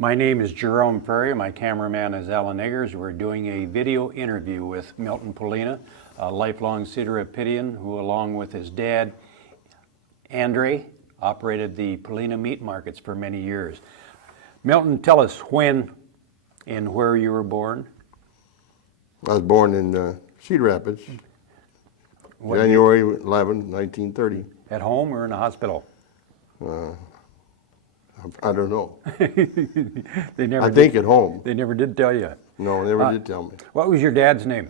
My name is Jerome Perry. My cameraman is Alan Eggers. We're doing a video interview with Milton Polehna, a lifelong Cedar Rapidian who, along with his dad, Andre, operated the Polehna meat markets for many years. Milton, tell us when and where you were born. I was born in Cedar Rapids, January 11, 1930. At home or in a hospital? I don't know. I think at home. They never did tell you. No, they never did tell me. What was your dad's name?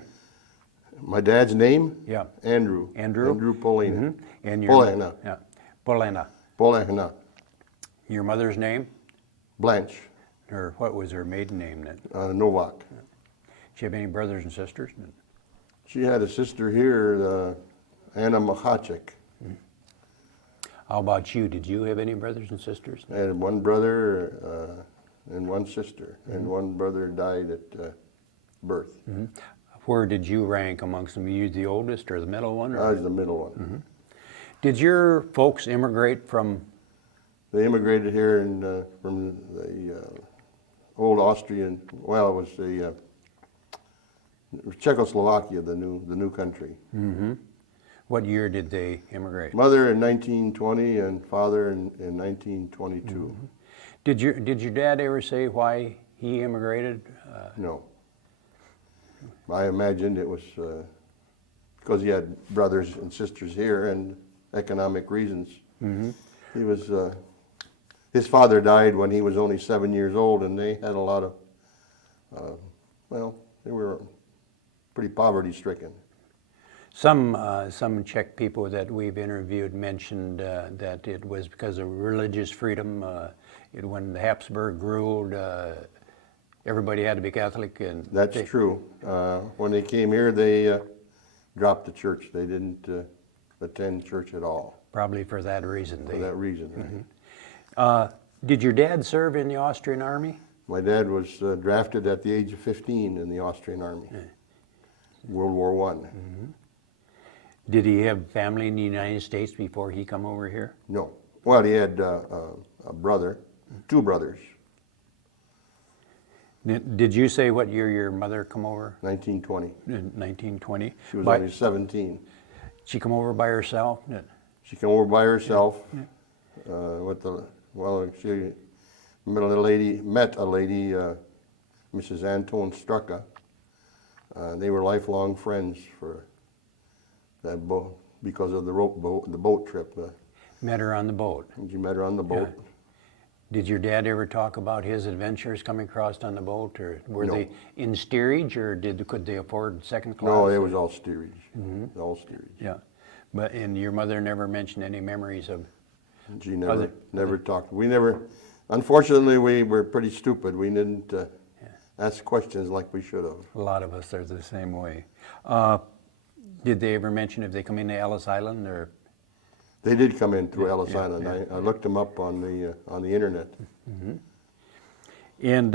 My dad's name? Yeah. Andrew. Andrew? Andrew Polehna. Mm-hmm. And your Polehna. Yeah. Polehna. Polehna. Your mother's name? Blanche. Or what was her maiden name then? Novak. Did she have any brothers and sisters? She had a sister here, Anna Machacek. How about you? Did you have any brothers and sisters? I had one brother and one sister, and one brother died at birth. Mm-hmm. Where did you rank amongst them? Were you the oldest or the middle one? Or? I was the middle one. Mm-hmm. Did your folks immigrate from? They immigrated here from the old Austrian. Well, it was Czechoslovakia, the new country. Mm-hmm. What year did they immigrate? Mother in 1920 and father in 1922. Mm-hmm. Did your dad ever say why he immigrated? No. I imagined it was because he had brothers and sisters here and economic reasons. Mm-hmm. He was. His father died when he was only 7 years old, and they had a lot of. They were pretty poverty-stricken. Some Czech people that we've interviewed mentioned that it was because of religious freedom. When the Habsburg ruled, everybody had to be Catholic. And that's true. When they came here, they dropped the church. They didn't attend church at all. Probably for that reason. For that reason, right. Mm-hmm. Did your dad serve in the Austrian Army? My dad was drafted at the age of 15 in the Austrian Army, World War I. Mm-hmm. Did he have family in the United States before he come over here? No. Well, he had a brother, two brothers. Did you say what year your mother come over? 1920. 1920. She was only 17. She come over by herself? She came over by herself. Yeah. She met a lady, Mrs. Anton Strucka. They were lifelong friends for that boat because of the boat trip. Met her on the boat. She met her on the boat. Yeah. Did your dad ever talk about his adventures coming across on the boat, or were No. they in steerage, or could they afford second class? No, it was all steerage. Mm-hmm. All steerage. Yeah, and your mother never mentioned any memories of. She never talked. Unfortunately, we were pretty stupid. We didn't ask questions like we should have. A lot of us are the same way. Did they ever mention if they come into Ellis Island, or? They did come in through Ellis Island. Yeah. I looked them up on the internet. Mm-hmm. And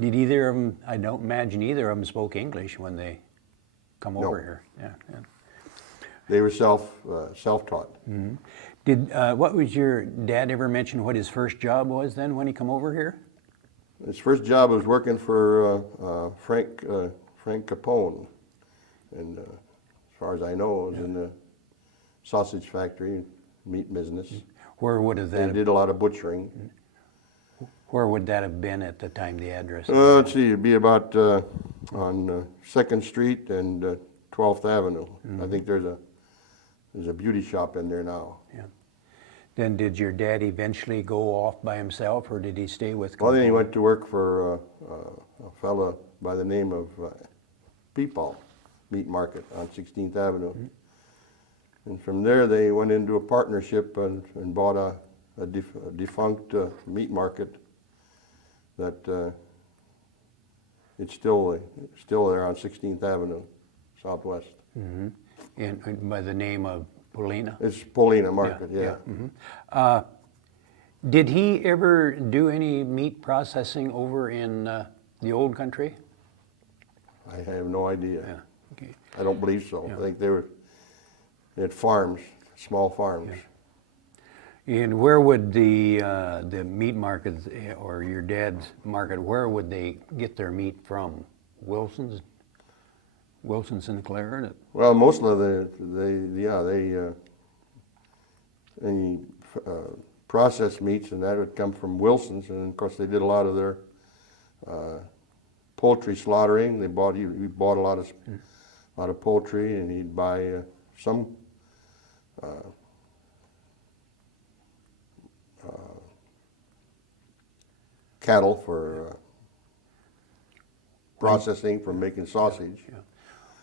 did either of them? I don't imagine either of them spoke English when they come over here. Yeah. They were self-taught. Mm-hmm. What was your dad ever mention what his first job was then when he come over here? His first job was working for Frank Capone, and as far as I know, it was in the sausage factory, meat business. Where would have that? They did a lot of butchering. Where would that have been at the time? The address? Let's see, it'd be about on 2nd Street and 12th Avenue. Mm-hmm. I think there's a beauty shop in there now. Yeah. Then did your dad eventually go off by himself, or did he stay with? Well, then he went to work for a fella by the name of Peepaw Meat Market on 16th Avenue. Mm-hmm. And from there they went into a partnership and bought a defunct meat market that it's still there on 16th Avenue, Southwest. Mm-hmm. And by the name of Polehna? It's Polehna Market, yeah. Mm-hmm. Did he ever do any meat processing over in the old country? I have no idea. Yeah. Okay. I don't believe so. Yeah. I think they had farms, small farms. Yeah. And where would the meat markets or your dad's market, where would they get their meat from? Wilson Sinclair? Well, most of any processed meats and that would come from Wilson's, and of course they did a lot of their poultry slaughtering. He bought a lot of poultry, and he'd buy some cattle for processing, for making sausage. Yeah.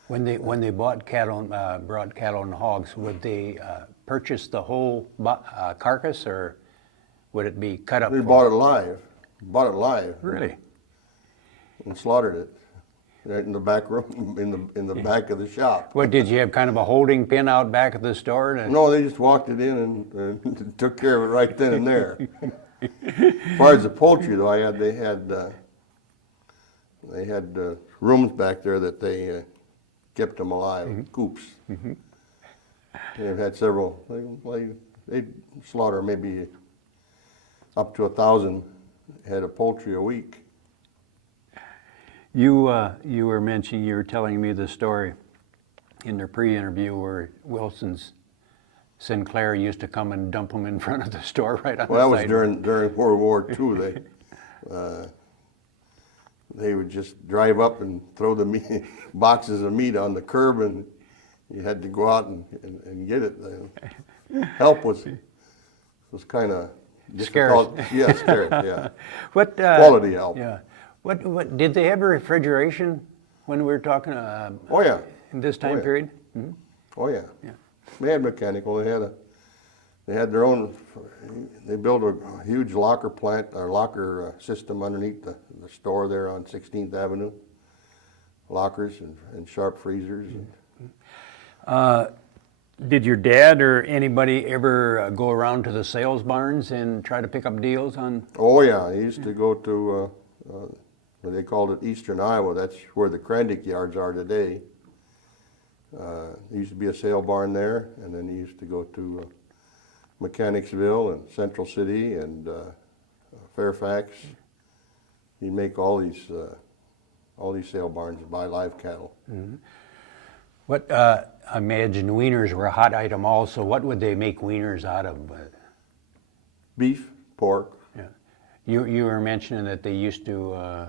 When they bought cattle, brought cattle and hogs, would they purchase the whole carcass, or would it be cut up? They bought it live. Really? And slaughtered it right in the back room, in the back of the shop. What, did you have kind of a holding pen out back at the store? No, they just walked it in and took care of it right then and there. As far as the poultry, though, they had rooms back there that they kept them alive, coops. They've had several. They slaughter maybe up to 1,000 head of poultry a week. You were telling me the story in the pre-interview where Wilson's Sinclair used to come and dump them in front of the store right on the Well, that was sidewalk. during World War II. They would just drive up and throw the meat, boxes of meat on the curb, and you had to go out and get it. Help was kind of difficult. Scarce. Yeah, scarce. Yeah. What Quality help. Yeah. What did they have a refrigeration when we were talking? Oh yeah. In this time yeah. period. Oh yeah. Yeah. They had mechanical. They had their own. They built a huge locker plant or locker system underneath the store there on 16th Avenue. Lockers and sharp freezers. Did your dad or anybody ever go around to the sales barns and try to pick up deals on? Oh yeah, he used to go to. They called it Eastern Iowa. That's where the Krandick yards are today. There used to be a sale barn there, and then he used to go to Mechanicsville and Central City and Fairfax. He'd make all these sale barns and buy live cattle. What I imagine wieners were a hot item also. What would they make wieners out of? Beef, pork. Yeah. You were mentioning that they used to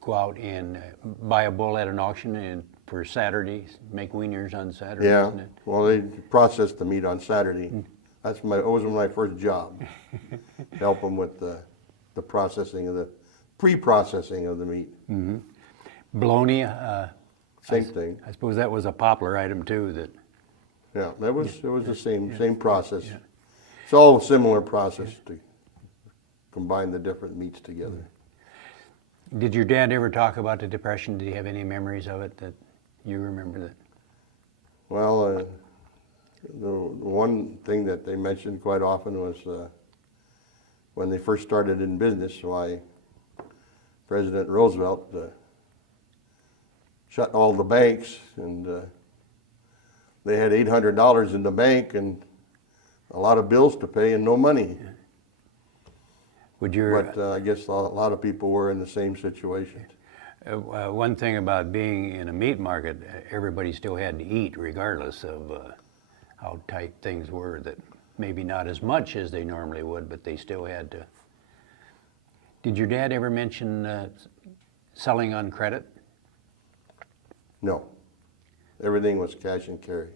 go out and buy a bull at an auction and for Saturdays, make wieners on Saturdays. Yeah. Isn't it? Well, they processed the meat on Saturday. That was my first job. Help them with the processing of the pre-processing of the meat. Bologna. Same thing. I suppose that was a popular item too. That. Yeah, it was the same process. Yeah. It's all a similar process to combine the different meats together. Did your dad ever talk about the Depression? Did he have any memories of it that you remember? That. Well, the one thing that they mentioned quite often was when they first started in business, why President Roosevelt shut all the banks, and they had $800 in the bank and a lot of bills to pay and no money. Would your But I guess a lot of people were in the same situation. one thing about being in a meat market, everybody still had to eat regardless of how tight things were. That maybe not as much as they normally would, but they still had to. Did your dad ever mention selling on credit? No. Everything was cash and carry.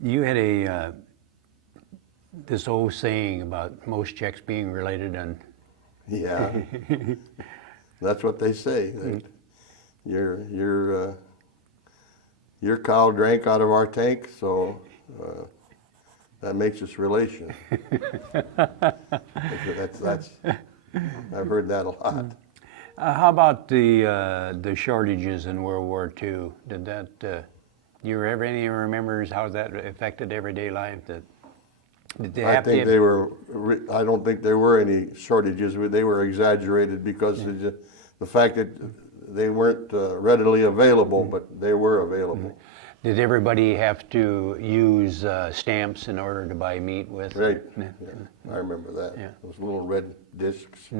You had this old saying about most checks being related on. Yeah. That's what they say. That your cow drank out of our tank, so that makes us relation. That's I've heard that a lot. How about the shortages in World War II? Did that? Do you have any remembers how that affected everyday life? Did they have to? I don't think there were any shortages. They were exaggerated because the fact that they weren't readily available, but they were available. Did everybody have to use stamps in order to buy meat with? Right, yeah, I remember that. Yeah. Those little red discs.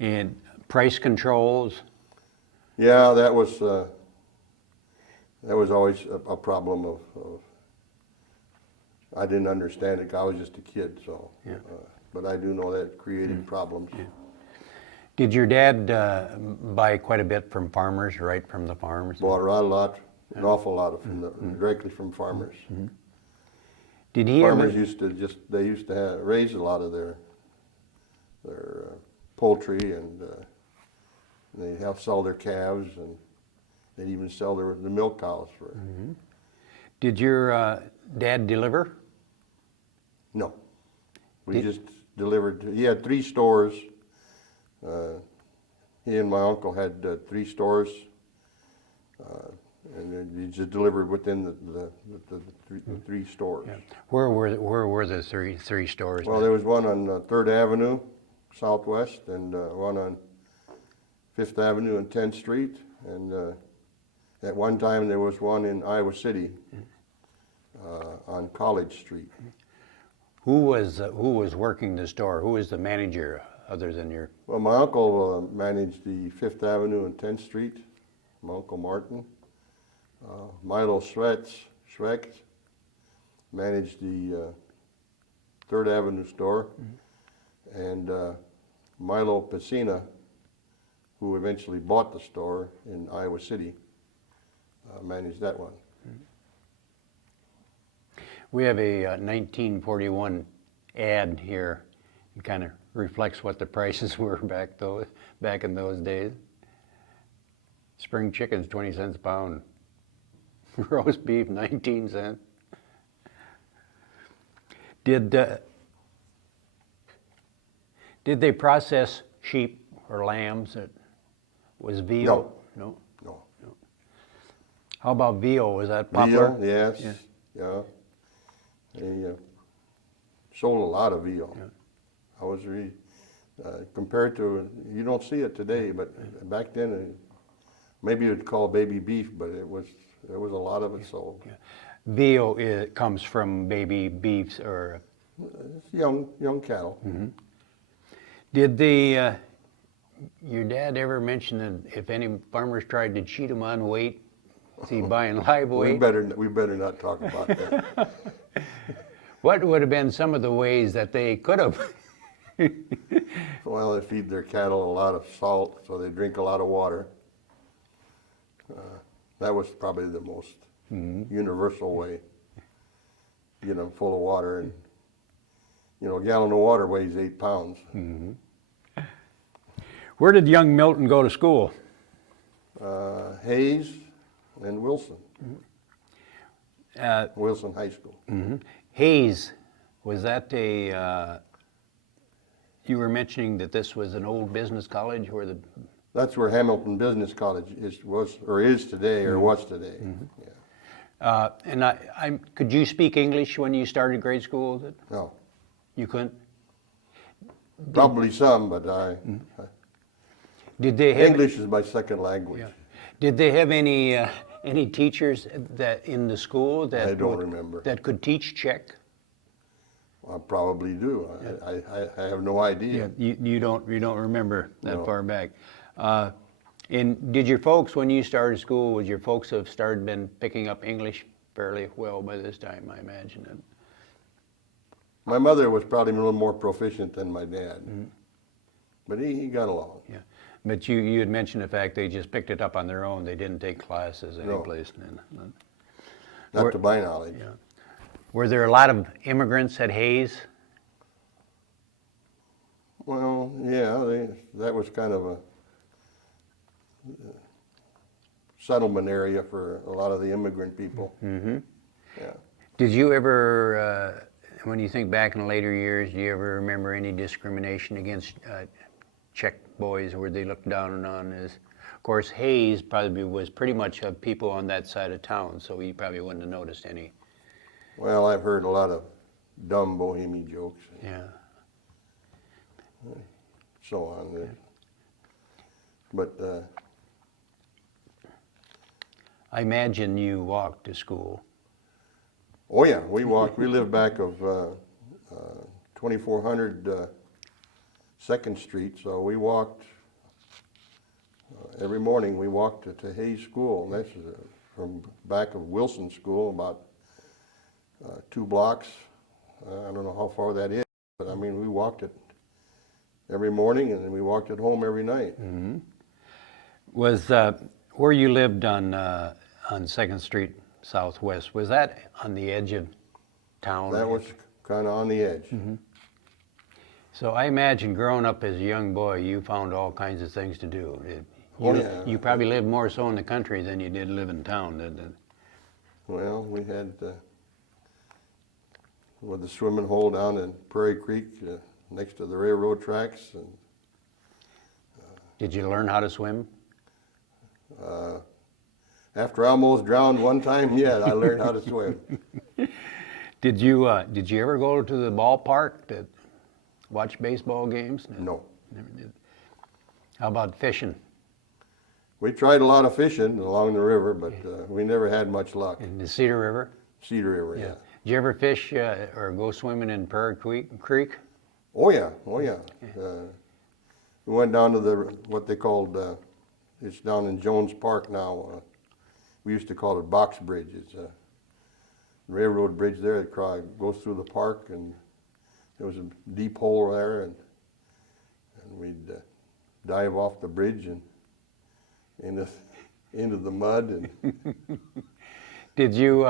And price controls? Yeah, that was always a problem of I didn't understand it. I was just a kid, so. Yeah. But I do know that created problems. Yeah. Did your dad buy quite a bit from farmers, right from the farms? Bought a lot, an awful lot of directly from farmers. Did he Farmers ever? used to raise a lot of their poultry, and they'd sell their calves, and they'd even sell the milk cows for. Did your dad deliver? No, we just delivered. He had 3 stores. He and my uncle had 3 stores, and then he just delivered within the 3 stores. Yeah. Where were the three stores? Well, there was one on 3rd Avenue Southwest, and one on 5th Avenue and 10th Street, and at one time there was one in Iowa City on College Street. Who was working the store? Who was the manager other than your? Well, my uncle managed the 5th Avenue and 10th Street, my Uncle Martin. Milo Schweck managed the 3rd Avenue store, and Milo Pesina, who eventually bought the store in Iowa City, managed that one. We have a 1941 ad here. It kind of reflects what the prices were back in those days. Spring chicken's 20 cents a pound. Roast beef 19 cents. Did they process sheep or lambs? That was veal? No. No. How about veal? Was that popular? Veal, yes. Yeah. Yeah. They sold a lot of veal. Yeah. I was compared to, you don't see it today, but back then, maybe you'd call baby beef, but there was a lot of it sold. Yeah. Veal comes from baby beefs or? It's young cattle. Did your dad ever mention that if any farmers tried to cheat him on weight, is he buying live weight? We better not talk about that. What would have been some of the ways that they could have? Well, they feed their cattle a lot of salt, so they drink a lot of water. That was probably the most universal way. Get them full of water, and a gallon of water weighs 8 pounds. Where did young Milton go to school? Hayes and Wilson. Wilson High School. Was that you were mentioning that this was an old business college where the... That's where Hamilton Business College is today, or was today. Yeah. And could you speak English when you started grade school? No. You couldn't? Probably some, but Did they have English is my second language. Yeah. Did they have any teachers that in the school that I don't remember. that could teach Czech? I probably do. I have no idea. Yeah, you don't remember that No. far back. And did your folks, when you started school, would your folks have been picking up English fairly well by this time? I imagine. My mother was probably a little more proficient than my dad, but he got along. Yeah, but you had mentioned the fact they just picked it up on their own. They didn't take classes No. anyplace. Not to my knowledge. Yeah. Were there a lot of immigrants at Hayes? Well, yeah, that was kind of a settlement area for a lot of the immigrant people. Mm-hmm. Yeah. Did you ever, when you think back in later years, do you ever remember any discrimination against Czech boys where they looked down on as? Of course, Hayes probably was pretty much people on that side of town, so he probably wouldn't have noticed any. Well, I've heard a lot of dumb bohemian jokes and Yeah. so on. But I imagine you walked to school. Oh yeah, we walked. We lived back of 2400 2nd Street, so we walked every morning. We walked to Hayes School. And that's from back of Wilson School, about 2 blocks. I don't know how far that is, but I mean, we walked it every morning, and then we walked it home every night. Mm-hmm. Was where you lived on 2nd Street Southwest, was that on the edge of town? That was kind of on the edge. Mm-hmm. So I imagine growing up as a young boy, you found all kinds of things to do. You probably lived more so in the country than you did live in town, didn't it? Well, we had with the swimming hole down in Prairie Creek next to the railroad tracks. And, did you learn how to swim? After I almost drowned one time, yeah, I learned how to swim. Did you ever go to the ballpark to watch baseball games? No. Never did. How about fishing? We tried a lot of fishing along the river, but we never had much luck. In the Cedar River? Cedar River, yeah. Did you ever fish or go swimming in Prairie Creek? Oh yeah, oh yeah. We went down to what they called, it's down in Jones Park now. We used to call it Box Bridge. It's a railroad bridge there that goes through the park, and there was a deep hole there, and we'd dive off the bridge and into the mud. And Did you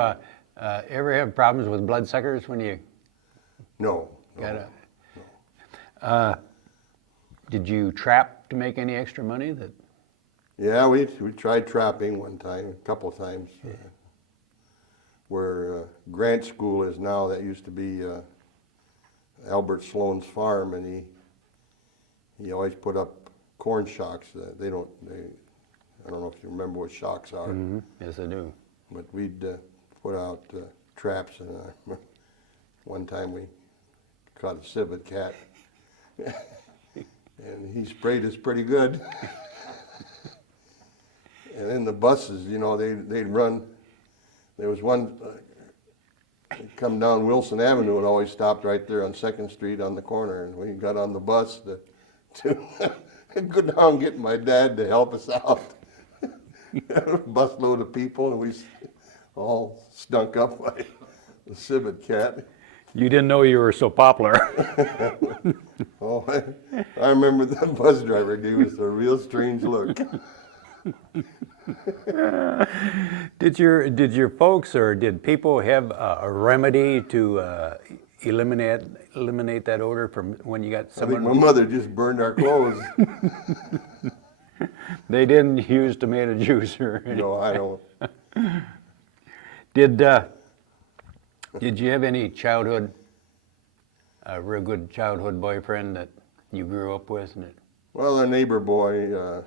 ever have problems with bloodsuckers when you no, got a? Did you trap to make any extra money? Yeah, we tried trapping one time, a couple of times. Where Grant School is now, that used to be Albert Sloan's farm, and he always put up corn shocks. I don't know if you remember what shocks are. Mm-hmm. Yes, I do. But we'd put out traps, and one time we caught a civet cat, and he sprayed us pretty good. And then the buses, you know, they'd run. There was one come down Wilson Avenue and always stopped right there on 2nd Street on the corner, and we got on the bus to go down and get my dad to help us out. A busload of people, and we all stunk up by the civet cat. You didn't know you were so popular. Oh, I remember the bus driver gave us a real strange look. Did your folks or did people have a remedy to eliminate that odor from when you got I think someone? my mother just burned our clothes. They didn't use tomato juice or anything. No, I don't. Did you have any real good childhood boyfriend that you grew up with? Well, our neighbor boy,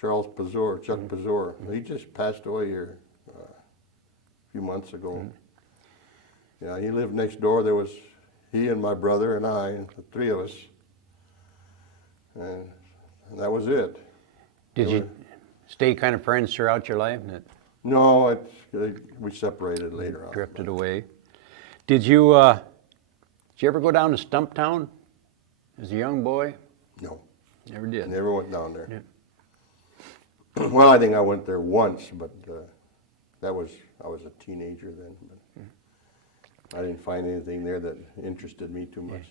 Chuck Pazor, he just passed away here a few months ago. Mm-hmm. Yeah, he lived next door. There was he and my brother and I, and the 3 of us, and that was it. Did you stay kind of friends throughout your life? No, we separated later on. Drifted away. Did you ever go down to Stumptown as a young boy? No. Never did. Never went down there. Yeah. Well, I think I went there once, but I was a teenager then. But I didn't find anything there that interested me too much.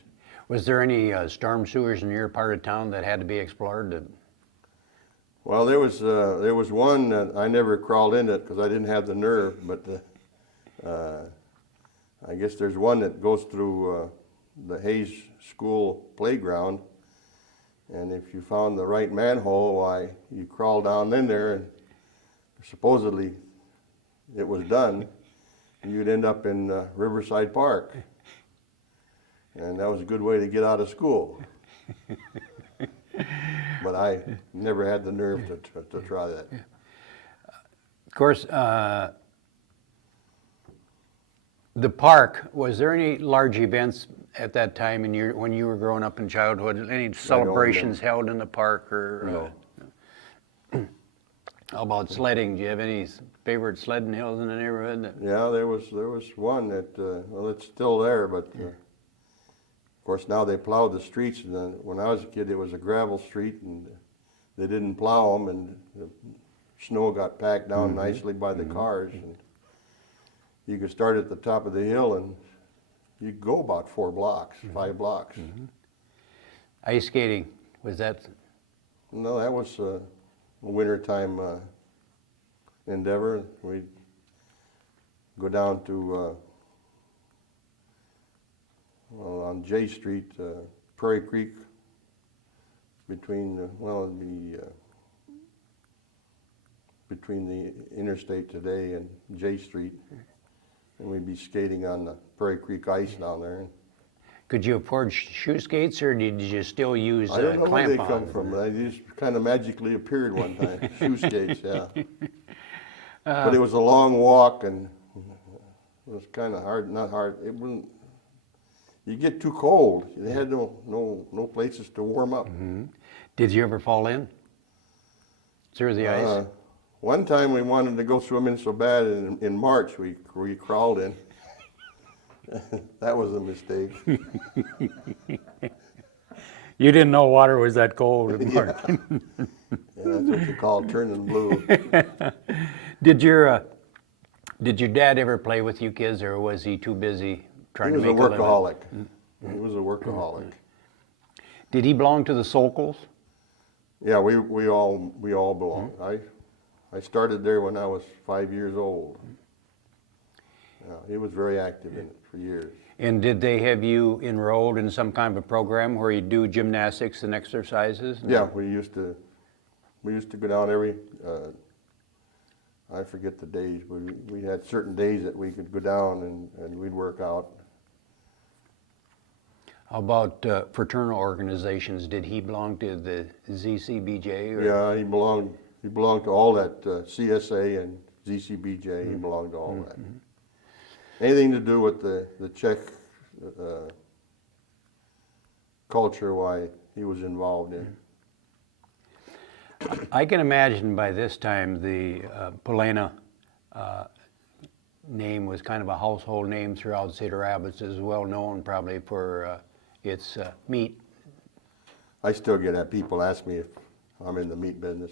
Was there any storm sewers in your part of town that had to be explored? Well, there was one that I never crawled in it because I didn't have the nerve. But I guess there's one that goes through the Hayes School playground. And if you found the right manhole, why, you crawl down in there, and supposedly it was done, you'd end up in Riverside Park. And that was a good way to get out of school. But I never had the nerve to try that. Of course, the park, was there any large events at that time when you were growing up in childhood? Any celebrations held in the park? Or No. How about sledding? Do you have any favorite sledding hills in the neighborhood? Yeah, there was one that, well, it's still there, but of course now they plow the streets, and then when I was a kid it was a gravel street, and they didn't plow them, and the snow got packed down nicely by the cars, and you could start at the top of the hill and you could go about 4 blocks, 5 blocks. Ice skating, was that? No, that was a wintertime endeavor. We'd go down to, well, on J Street, Prairie Creek, between, well, it'd be between the interstate today and J Street. And we'd be skating on the Prairie Creek ice down there. Could you afford shoe skates, or did you still use I don't know where they come clamp-ons? from. They just kind of magically appeared one time. Shoe skates, yeah. But it was a long walk, and it was kind of hard. Not hard. It wasn't. You get too cold. They had no places to warm up. Did you ever fall in through the ice? One time we wanted to go swimming so bad in March, we crawled in. That was a mistake. You didn't know water was that cold in March. Yeah, that's what you call turning blue. Did your dad ever play with you kids, or was he too busy trying He to was make a a living? workaholic. He was a workaholic. Did he belong to the Sokols? Yeah, we all belong. I started there when I was 5 years old. Yeah, he was very active in it for years. And did they have you enrolled in some kind of a program where you do gymnastics and exercises? Yeah, we used to go down every, I forget the days, but we had certain days that we could go down and we'd work out. How about fraternal organizations? Did he belong to the ZCBJ? Or? Yeah, he belonged to all that, CSA and ZCBJ. He belonged to all that. Anything to do with the Czech culture, why he was involved in. I can imagine by this time the Polehna name was kind of a household name throughout Cedar Rapids, as well known probably for its meat. I still get that. People ask me if I'm in the meat business.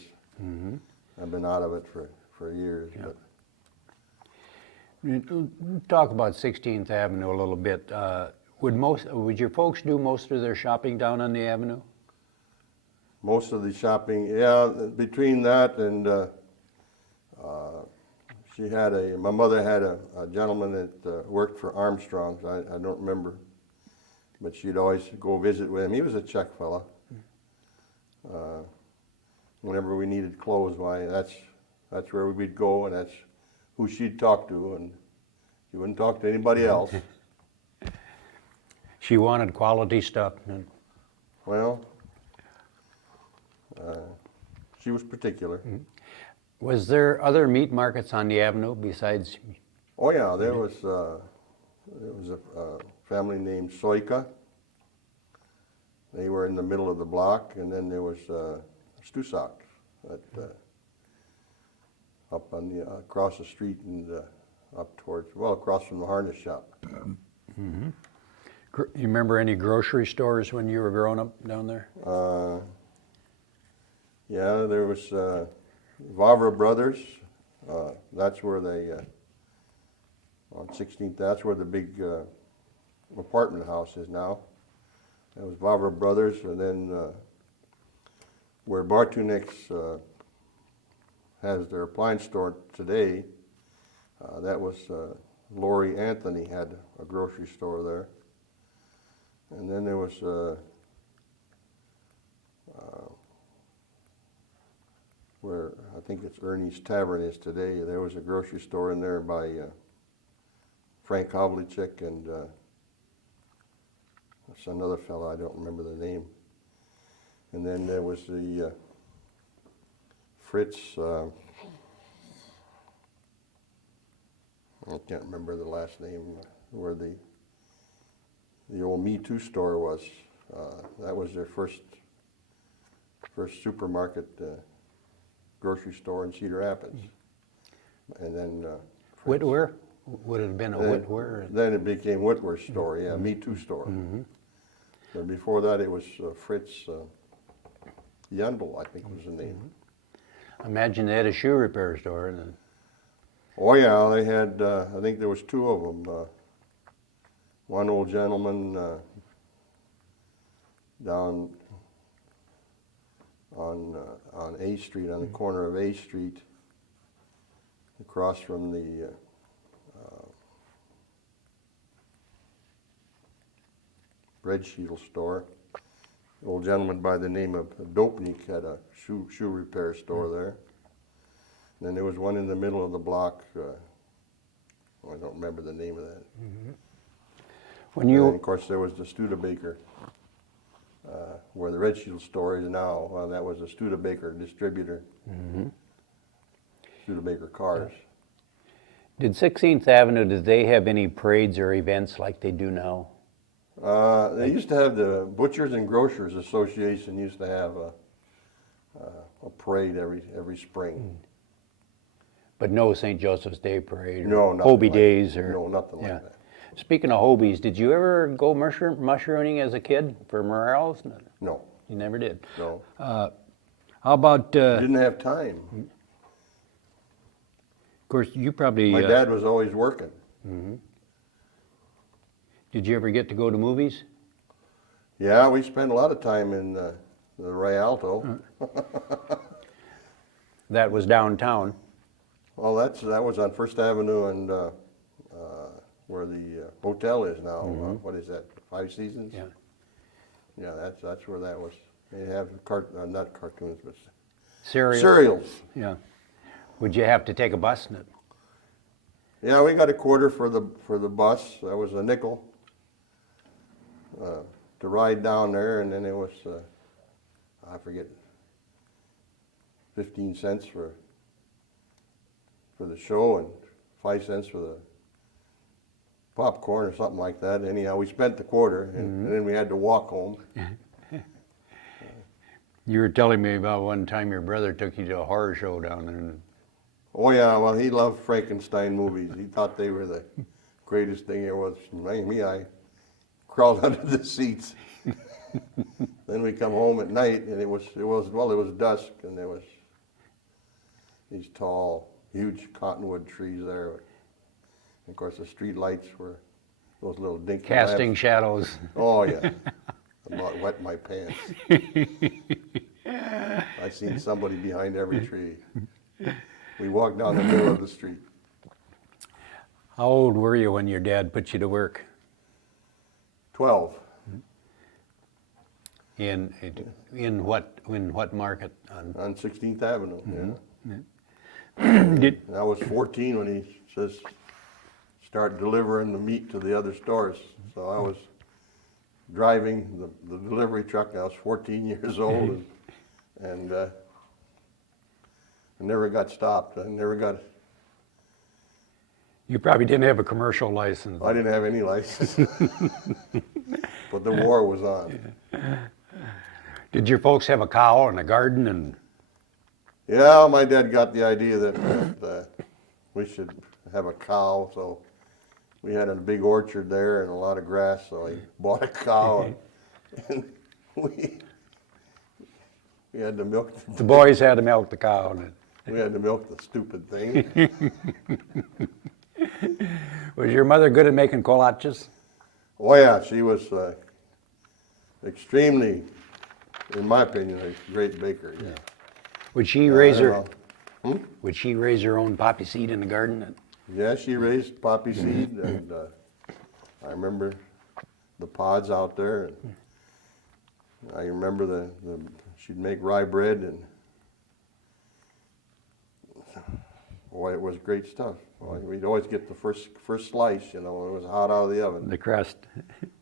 I've been out of it for years. Yeah. But Talk about 16th Avenue a little bit. Would your folks do most of their shopping down on the avenue? most of the shopping, yeah, between that and my mother had a gentleman that worked for Armstrong's. I don't remember, but she'd always go visit with him. He was a Czech fella. Whenever we needed clothes, why that's where we'd go, and that's who she'd talk to, and she wouldn't talk to anybody else. She wanted quality stuff. Well, she was particular. Was there other meat markets on the avenue besides? Oh yeah, there was a family named Soika. They were in the middle of the block, and then there was Stusak up on the across the street and up towards, well, across from the harness shop. Mm-hmm. You remember any grocery stores when you were growing up down there? Yeah, there was Vavra Brothers. That's where they on 16th. That's where the big apartment house is now. That was Vavra Brothers, and then where Bartunek's has their appliance store today, that was Lori Anthony had a grocery store there. And then there was where I think it's Ernie's Tavern is today. There was a grocery store in there by Frank Havlicek and that's another fellow, I don't remember the name. And then there was the Fritz, I can't remember the last name, where the old Me Too store was. That was their first supermarket grocery store in Cedar Rapids. And then Whitwer? Would it have been a Whitwer? then it became Whitwer's store, yeah, Me Too store. But before that, it was Fritz Yundel, I think was the name. Imagine they had a shoe repair store. And then, Oh yeah, they had, I think there was two of them. One old gentleman down on A Street, on the corner of A Street, across from the Red Shield store. An old gentleman by the name of Dopnik had a shoe repair store there. And then there was one in the middle of the block. I don't remember the name of that. when And you, of course, there was the Studebaker, where the Red Shield store is now. Well, that was a Studebaker distributor. Studebaker cars. did 16th Avenue, did they have any parades or events like they do now? They used to have the Butchers and Grocers Association used to have a parade every spring. But no St. Joseph's Day parade? No, or nothing Hobie like Days? that. Or, No, nothing yeah. like that. Speaking of Hobies, did you ever go mushrooming as a kid for morels? No, You never did. no. How about, Didn't have time. of course, you probably, My dad was always working. did you ever get to go to movies? Yeah, we spent a lot of time in the Rialto. That was downtown. Well, that was on First Avenue and where the hotel is now. What is that? Five Seasons? Yeah. Yeah, that's where that was. They have not cartoons, but Cereal. cereals. Yeah. Would you have to take a bus? Yeah, we got a quarter for the bus. That was a nickel to ride down there, and then it was I forget 15 cents for the show and 5 cents for the popcorn or something like that. Anyhow, we spent the quarter, and then we had to walk home. You were telling me about one time your brother took you to a horror show down there. Oh yeah, well he loved Frankenstein movies. He thought they were the greatest thing there was. Me, I crawled under the seats. Then we come home at night, and it was dusk, and there was these tall, huge cottonwood trees there. And of course, the street lights were those little dinky Casting lamps. shadows. Oh yeah, about wet my pants. I seen somebody behind every tree. We walked down the middle of the street. How old were you when your dad put you to work? 12. In what market? On 16th Avenue. Yeah. Did, And I was 14 when he says start delivering the meat to the other stores. So I was driving the delivery truck. I was 14 years old, and I never got stopped. you probably didn't have a commercial license. I didn't have any license, but the war was on. Did your folks have a cow and a garden and? Yeah, my dad got the idea that we should have a cow, so we had a big orchard there and a lot of grass, so he bought a cow, and we had to milk. The boys had to milk the cow. We had to milk the stupid thing. Was your mother good at making kolaches? Oh yeah, she was extremely, in my opinion, a great baker. Yeah. Would she raise I her? don't know. Would she raise her own poppy seed in the garden? Yeah, she raised poppy seed, and I remember the pods out there. And I remember she'd make rye bread, and boy, it was great stuff. Boy, we'd always get the first slice, when it was hot out of the oven. The crust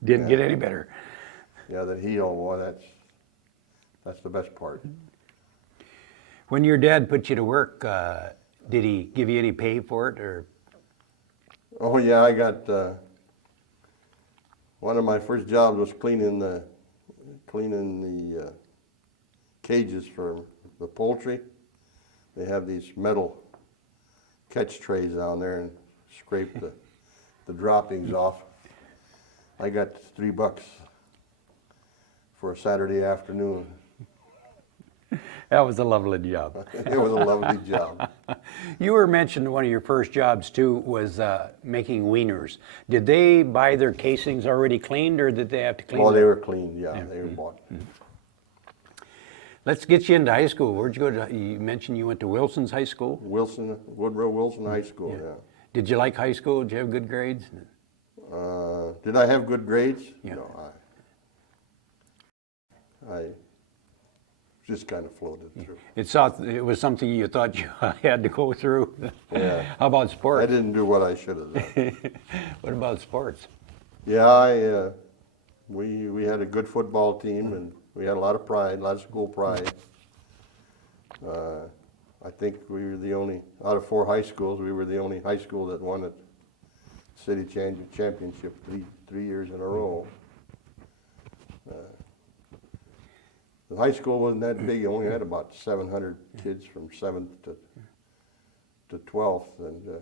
didn't get any better. Yeah, the heel, boy, that's the best part. When your dad put you to work, did he give you any pay for it, or? Oh yeah, I got one of my first jobs was cleaning the cages for the poultry. they have these metal catch trays down there and scrape the droppings off. I got $3 for a Saturday afternoon. That was a lovely job. It was a lovely job. You were mentioned one of your first jobs too was making wieners. Did they buy their casings already cleaned, or did they have to clean Well, them? they were cleaned, yeah, they were bought. Let's get you into high school. Where'd you go to? You mentioned you went to Wilson's High School. Woodrow Wilson High School, yeah. Did you like high school? Did you have good grades? Did I have good grades? Yeah. No, I just kind of floated through. It was something you thought you had to go through. Yeah. How about I sports? didn't do what I should have done. What about sports? Yeah, we had a good football team, and we had a lot of pride, a lot of school pride. I think we were the only, out of 4 high schools, we were the only high school that won a city championship three years in a row. The high school wasn't that big. You only had about 700 kids from 7th to 12th, and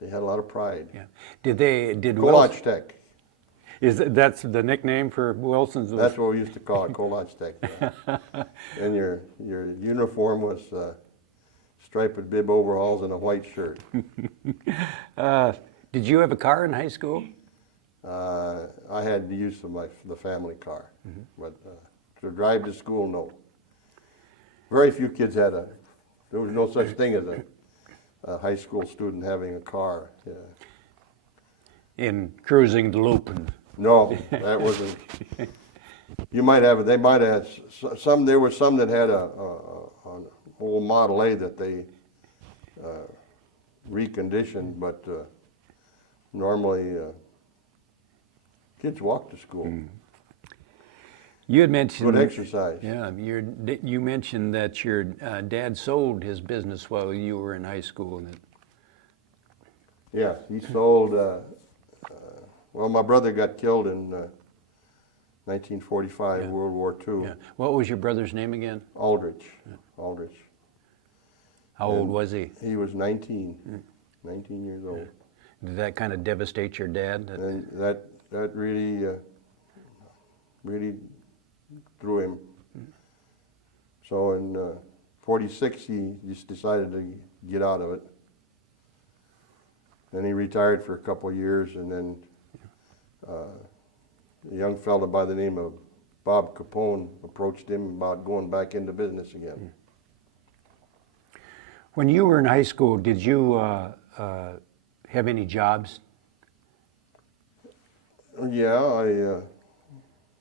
they had a lot of pride. Yeah. Did Colach Tech. That's the nickname for Wilson's? That's what we used to call it, Colach Tech. Yeah. And your uniform was striped bib overalls and a white shirt. Did you have a car in high school? I had the use of the family car, but to drive to school, no. Very few kids had there was no such thing as a high school student having a car. Yeah. In cruising the loop and No, that wasn't. You might have. They might have some. There were some that had an old Model A that they reconditioned, but normally kids walk to school. You had mentioned Good exercise. Yeah, you mentioned that your dad sold his business while you were in high school. And Yeah, he sold. Well, my brother got killed in 1945, World War II. yeah. What was your brother's name again? Aldrich. Aldrich. How old was he? He was 19. 19 years old. Did that kind of devastate your dad? And that really threw him. So in 46, he just decided to get out of it. Then he retired for a couple of years, and then a young fellow by the name of Bob Capone approached him about going back into business again. When you were in high school, did you have any jobs? Yeah,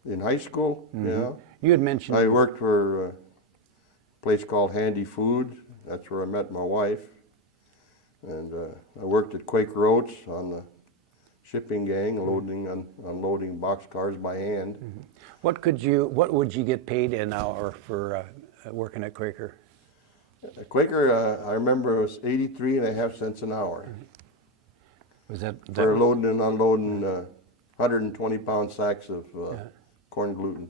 in high school, yeah. You had mentioned I worked for a place called Handy Food. That's where I met my wife. And I worked at Quaker Oats on the shipping gang, unloading boxcars by hand. What would you get paid an hour for working at Quaker? At Quaker, I remember it was 83.5 cents an hour Was that for loading and unloading 120-pound sacks of corn gluten.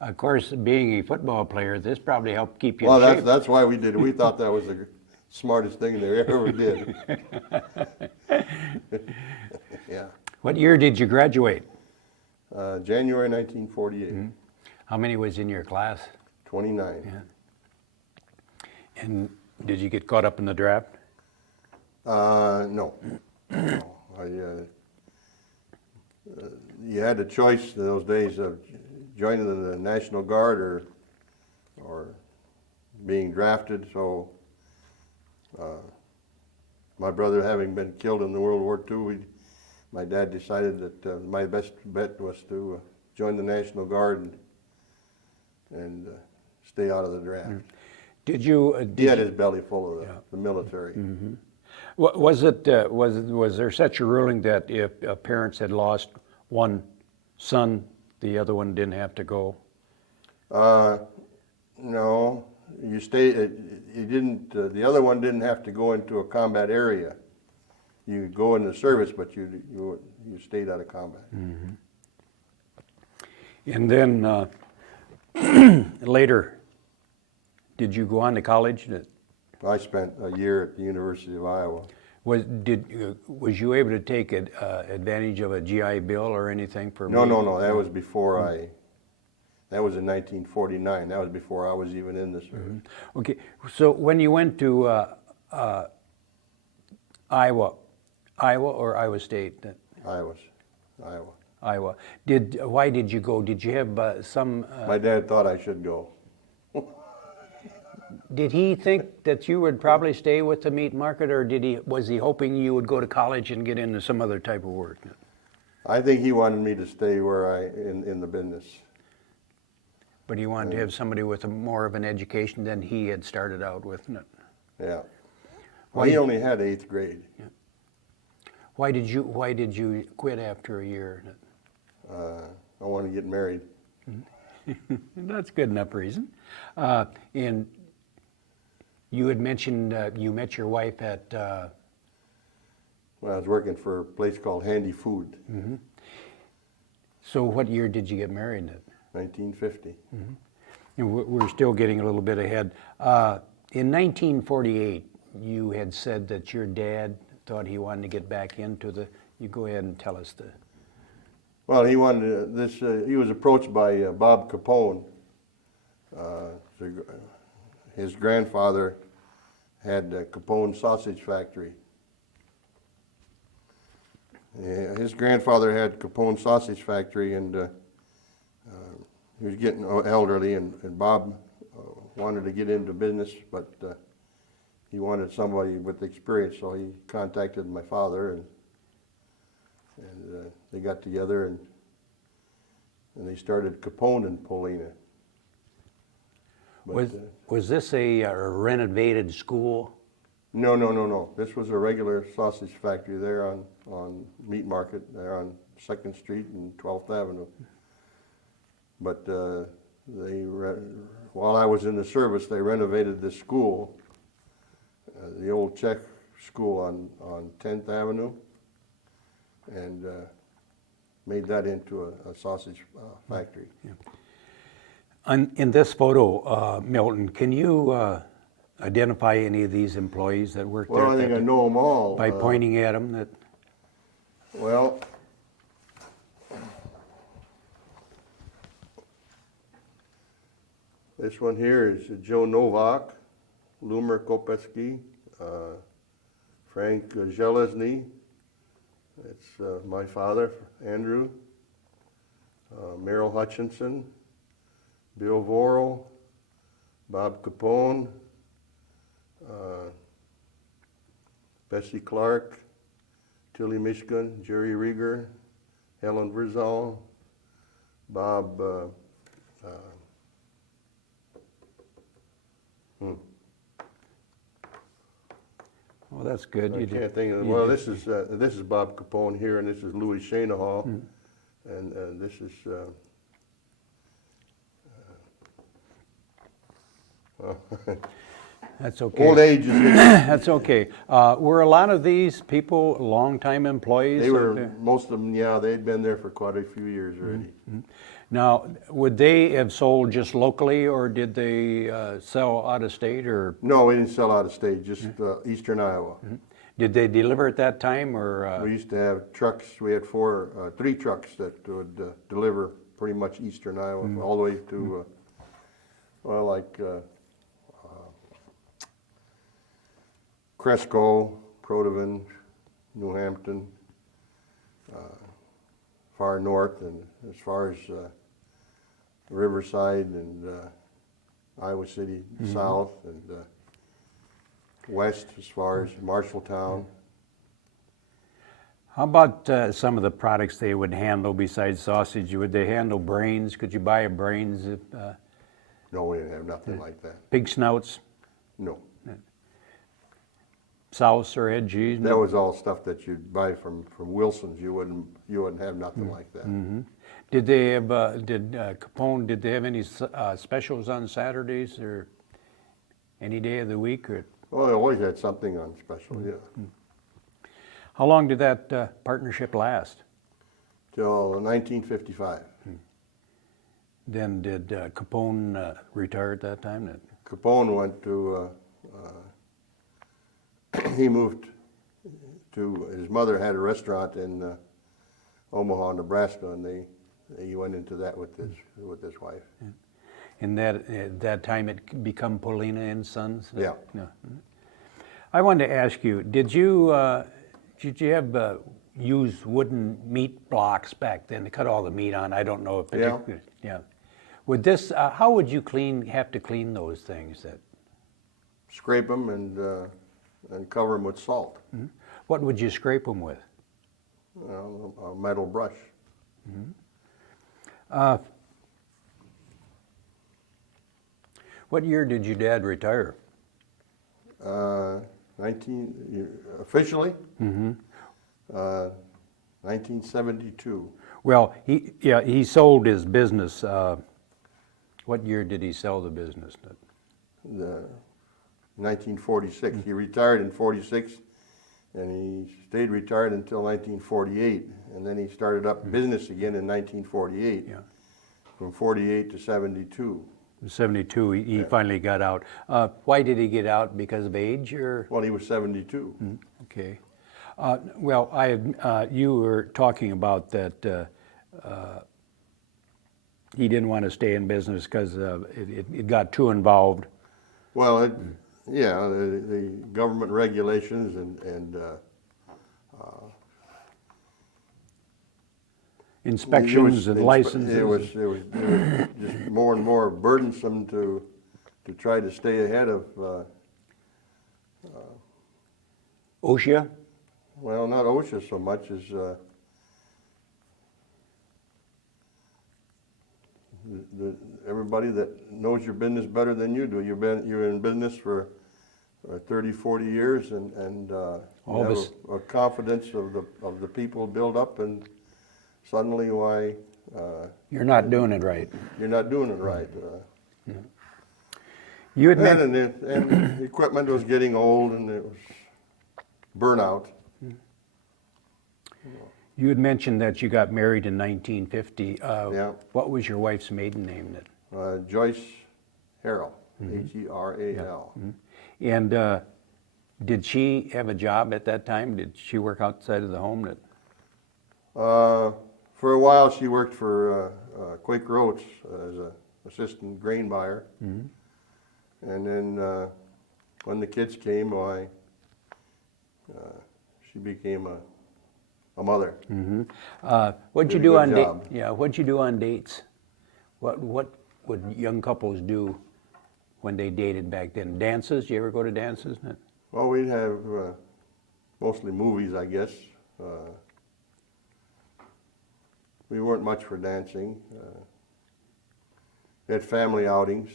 Of course, being a football player, this probably helped keep you Well, in shape. that's why we did it. We thought that was the smartest thing they ever did. Yeah. What year did you graduate? January 1948. How many was in your class? 29. Yeah. And did you get caught up in the draft? No. No. You had a choice in those days of joining the National Guard or being drafted. So my brother having been killed in the World War II, my dad decided that my best bet was to join the National Guard and stay out of the draft. Did you? He had his belly full of the military. Was there such a ruling that if parents had lost one son, the other one didn't have to go? No, you stayed. You didn't. The other one didn't have to go into a combat area. You go in the service, but you stayed out of combat. And then later, Did you go on to college? I spent a year at the University of Iowa. Was you able to take advantage of a GI Bill or anything for? No, that was before that was in 1949. That was before I was even in the service. Okay, so when you went to Iowa or Iowa State? Iowa. Iowa. Why did you go? Did you have some? My dad thought I should go. Did he think that you would probably stay with the meat market, or was he hoping you would go to college and get into some other type of work? I think he wanted me to stay in the business. But he wanted to have somebody with more of an education than he had started out with. Yeah. Well, he only had 8th grade. Yeah. Why did you quit after a year? I want to get married. That's good enough reason. And you had mentioned you met your wife at. When I was working for a place called Handy Food. Mm-hmm. So what year did you get married in? 1950. Mm-hmm. And we're still getting a little bit ahead. In 1948, you had said that your dad thought he wanted to get back into the. You go ahead and tell us the. Well, he wanted this. He was approached by Bob Capone. His grandfather had a Capone sausage factory. His grandfather had Capone sausage factory, and he was getting elderly, and Bob wanted to get into business, but he wanted somebody with experience, so he contacted my father, and they got together, and they started Capone and Polehna. Was this a renovated school? No. This was a regular sausage factory there on Meat Market, there on 2nd Street and 12th Avenue. But while I was in the service, they renovated this school, the old Czech school on 10th Avenue, and made that into a sausage factory. Yeah. In this photo, Milton, can you identify any of these employees that worked there? Well, I think I know them all. By pointing at them? That. Well, this one here is Joe Novak, Lumer Kopecky, Frank Zelezny. It's my father, Andrew. Merrill Hutchinson, Bill Vorel, Bob Capone, Bessie Clark, Tilly Mishkin, Jerry Rieger, Helen Verzal, Bob. Well, that's good. I can't think of it. Well, this is Bob Capone here, and this is Louis Shanahall, and this is. That's okay. Old age is. That's okay. Were a lot of these people longtime employees? They were, most of them, yeah, they'd been there for quite a few years already. Mm-hmm. Now, would they have sold just locally, or did they sell out of state, or? No, we didn't sell out of state, just eastern Iowa. Mm-hmm. Did they deliver at that time, or? We used to have trucks. We had three trucks that would deliver pretty much eastern Iowa, all the way to, well, like Cresco, Protivin, New Hampton, far north, and as far as Riverside and Iowa City south, and west as far as Marshalltown. How about some of the products they would handle besides sausage? Would they handle brains? Could you buy a brains? No, we didn't have nothing like that. Pig snouts? No. Souse or head cheese? That was all stuff that you'd buy from Wilson's. You wouldn't have nothing like that. Mm-hmm. Did they have Capone? Did they have any specials on Saturdays or any day of the week? Or? Well, they always had something on special. Yeah. How long did that partnership last? Till 1955. Then did Capone retire at that time? Capone went to, he moved to, his mother had a restaurant in Omaha, Nebraska, and he went into that with his wife. And that at that time it become Polehna and Sons? Yeah. No. I wanted to ask you, did you have use wooden meat blocks back then to cut all the meat on? I don't know if particularly. Yeah. Would this? How would you have to clean those things? Scrape them and cover them with salt. Mm-hmm. What would you scrape them with? A metal brush. Mm-hmm. What year did your dad retire? Officially? Mm-hmm. 1972. Well, he sold his business. What year did he sell the business? 1946. He retired in 46, and he stayed retired until 1948, and then he started up business again in 1948. Yeah. From 48 to 72. In 72, he finally got out. Why did he get out? Because of age, or? Well, he was 72. Okay. Well, you were talking about that he didn't want to stay in business because it got too involved. Well, the government regulations and Inspections and licenses. It was just more and more burdensome to try to stay ahead of. OSHA? Well, not OSHA so much as everybody that knows your business better than you do. You're in business for 30, 40 years, and you have a confidence of the people build up, and suddenly why you're not doing it right. You're not doing it right. You had and the equipment was getting old, and it was burnout. You had mentioned that you got married in 1950. Yeah. What was your wife's maiden name? Joyce Harrell, H-E-R-A-L. And did she have a job at that time? Did she work outside of the home? For a while, she worked for Quaker Oats as an assistant grain buyer. And then when the kids came, she became a mother. What'd you do on dates? Yeah, what'd you do on dates? What would young couples do when they dated back then? Dances? You ever go to dances? Well, we'd have mostly movies, I guess. We weren't much for dancing. We had family outings.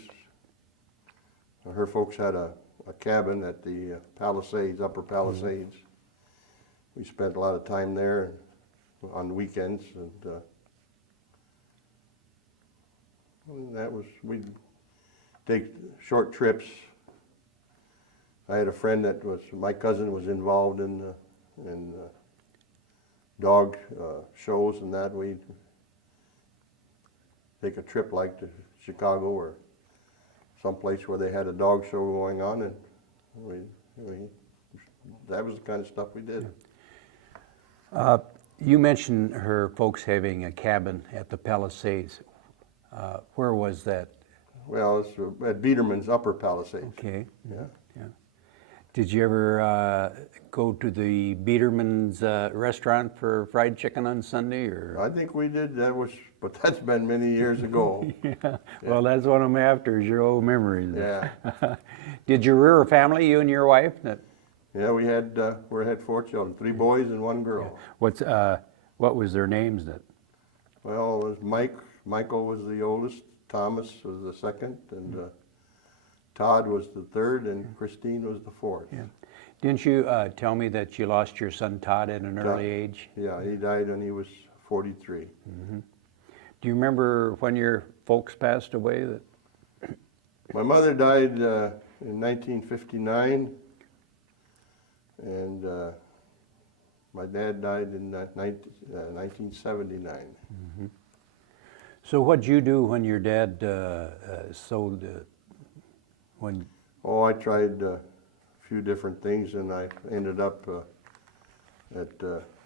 Her folks had a cabin at the Palisades, Upper Palisades. We spent a lot of time there on the weekends, and we'd take short trips. I had a friend my cousin was involved in dog shows, and that we'd take a trip like to Chicago or someplace where they had a dog show going on, and that was the kind of stuff we did. You mentioned her folks having a cabin at the Palisades. Where was that? Well, it's at Biederman's Upper Palisades. Okay. Yeah. Did you ever go to the Biederman's restaurant for fried chicken on Sunday? Or? I think we did. But that's been many years ago. Yeah. Well, that's what I'm after, is your old memories. Yeah. Did you rear a family, you and your wife? Yeah, we had 4 children, 3 boys and 1 girl. Yeah. What was their names? Well, it was Michael was the oldest, Thomas was the second, and Todd was the third, and Christine was the fourth. Yeah. Didn't you tell me that you lost your son Todd at an early age? Yeah, he died when he was 43. Do you remember when your folks passed away? My mother died in 1959, and my dad died in 1979. So what'd you do when your dad sold When Oh, I tried a few different things, and I ended up at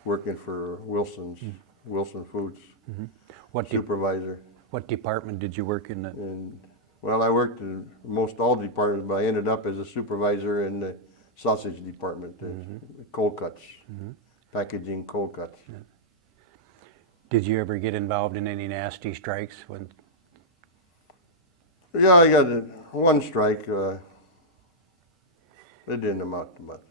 working for Wilson Foods, what de- supervisor. what department did you work in? And well, I worked in most all departments, but I ended up as a supervisor in the sausage department, cold cuts, packaging cold cuts. Did you ever get involved in any nasty strikes? Yeah, I got one strike. It didn't amount to much.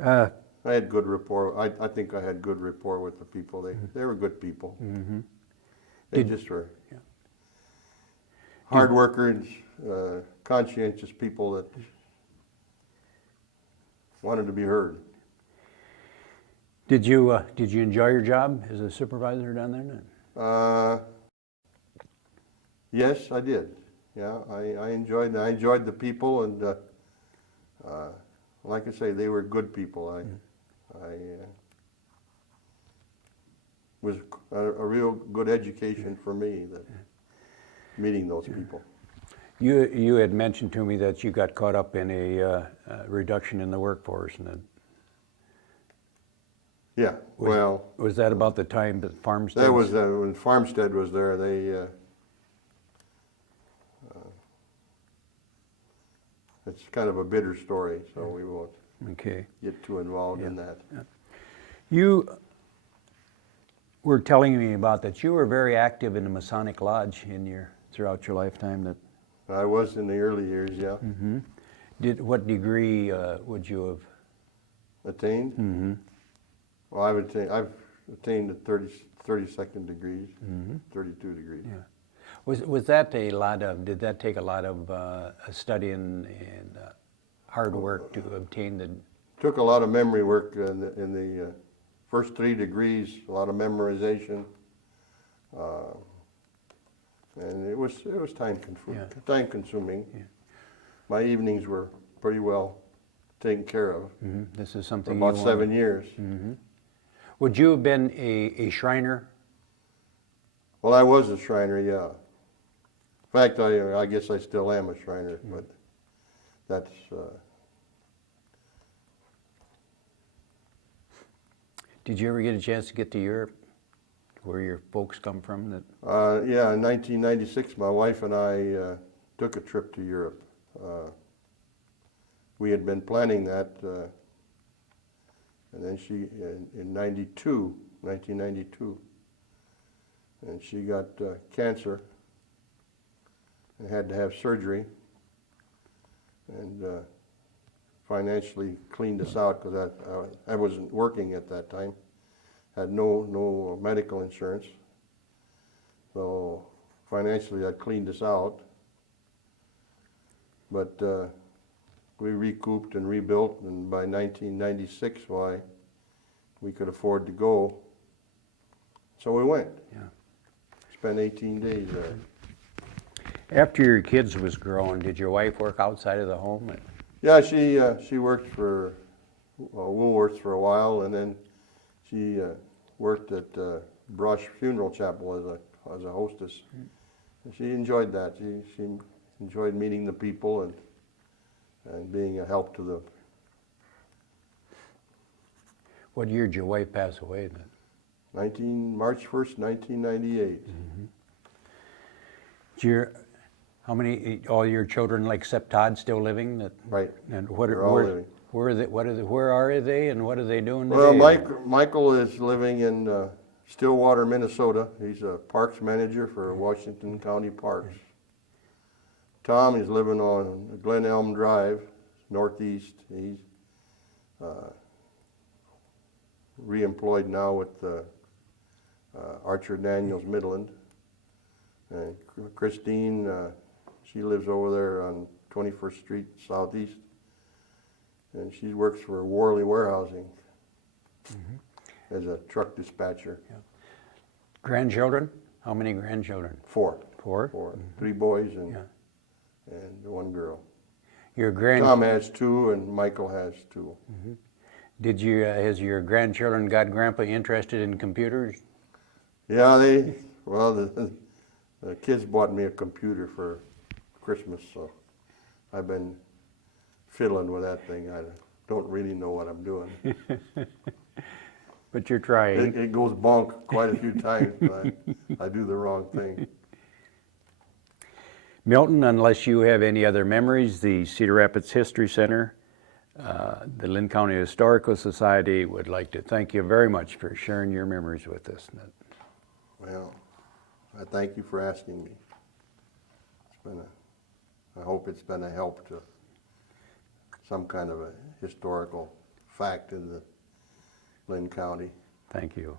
I had good rapport. I think I had good rapport with the people. They were good people. They just were hard workers, conscientious people that wanted to be heard. Did you enjoy your job as a supervisor down there? Yes, I did. Yeah, I enjoyed the people, and like I say, they were good people. I was a real good education for me, that meeting those people. You had mentioned to me that you got caught up in a reduction in the workforce, and Yeah, well, was that about the time that Farmstead? that was when Farmstead was there. They it's kind of a bitter story, so we won't Okay. get too involved in that. You were telling me about that you were very active in the Masonic Lodge throughout your lifetime. That I was in the early years, yeah. what degree would you have? Attained? Well, I've attained the 32nd degrees, 32 degrees. Yeah. Was that a lot of? Did that take a lot of study and hard work to obtain the? Took a lot of memory work in the first 3 degrees, a lot of memorization, and it was time consuming. Yeah. My evenings were pretty well taken care of. This is For something about you 7 years. Would you have been a Shriner? Well, I was a Shriner, yeah. In fact, I guess I still am a Shriner, but that's. Did you ever get a chance to get to Europe, where your folks come from? Yeah, in 1996, my wife and I took a trip to Europe. We had been planning that, and then she, in 1992, and she got cancer and had to have surgery, and financially cleaned us out because I wasn't working at that time, had no medical insurance, so financially that cleaned us out. But we recouped and rebuilt, and by 1996, we could afford to go, so we went. Yeah. Spent 18 days there. After your kids was growing, did your wife work outside of the home? Yeah, she worked for Woolworths for a while, and then she worked at Brush Funeral Chapel as a hostess. And she enjoyed that. She enjoyed meeting the people and being a help to them. What year did your wife pass away then? March 1st, 1998. How many? All your children, like except Todd, still living? Right. And They're all living. where are they, and what are they doing Well, today? Michael is living in Stillwater, Minnesota. He's a parks manager for Washington County Parks. Tom is living on Glen Elm Drive, northeast. He's re-employed now with Archer Daniels Midland. And Christine, she lives over there on 21st Street Southeast, and she works for Worley Warehousing as a truck dispatcher. Yeah. Grandchildren? How many grandchildren? 4. 4? 4. 3 boys and Yeah. and 1 girl. Tom has 2 and Michael has 2. Has your grandchildren got Grandpa interested in computers? Yeah, the kids bought me a computer for Christmas, so I've been fiddling with that thing. I don't really know what I'm doing. But you're trying. It goes bonk quite a few times, but I do the wrong thing. Milton, unless you have any other memories, the Cedar Rapids History Center, the Linn County Historical Society would like to thank you very much for sharing your memories with us. Well, I thank you for asking me. I hope it's been a help to some kind of a historical fact in the Linn County. Thank you.